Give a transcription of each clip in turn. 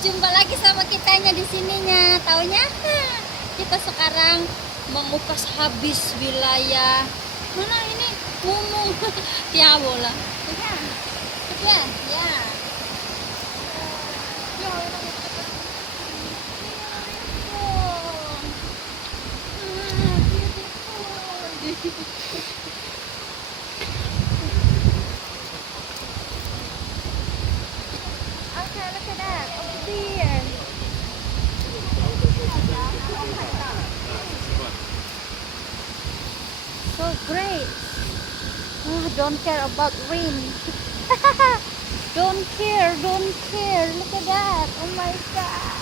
Jumpa lagi sama kitanya di sininya. Taunya kita sekarang mengupas habis wilayah mana ini? Mumung. Ya bola. Ya. Ya. Ya. Okay, look at that. Over there. So great. Oh, don't care about rain. Don't care, don't care. Look at that. Oh my god.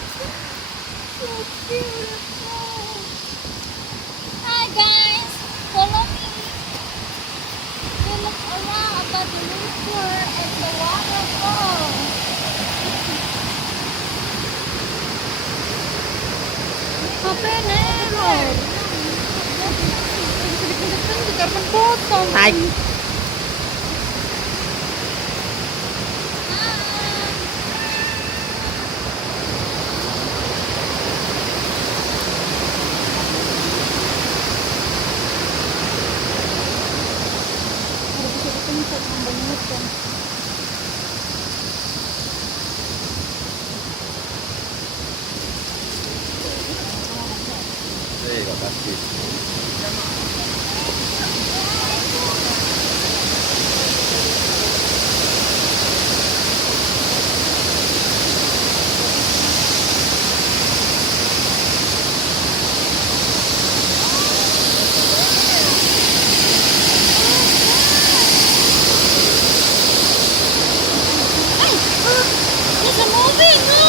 So beautiful. Hi guys. Follow me. We look around about the river and the waterfall. Apa nih? Kita potong. Hai. Terima kasih. There's a moving.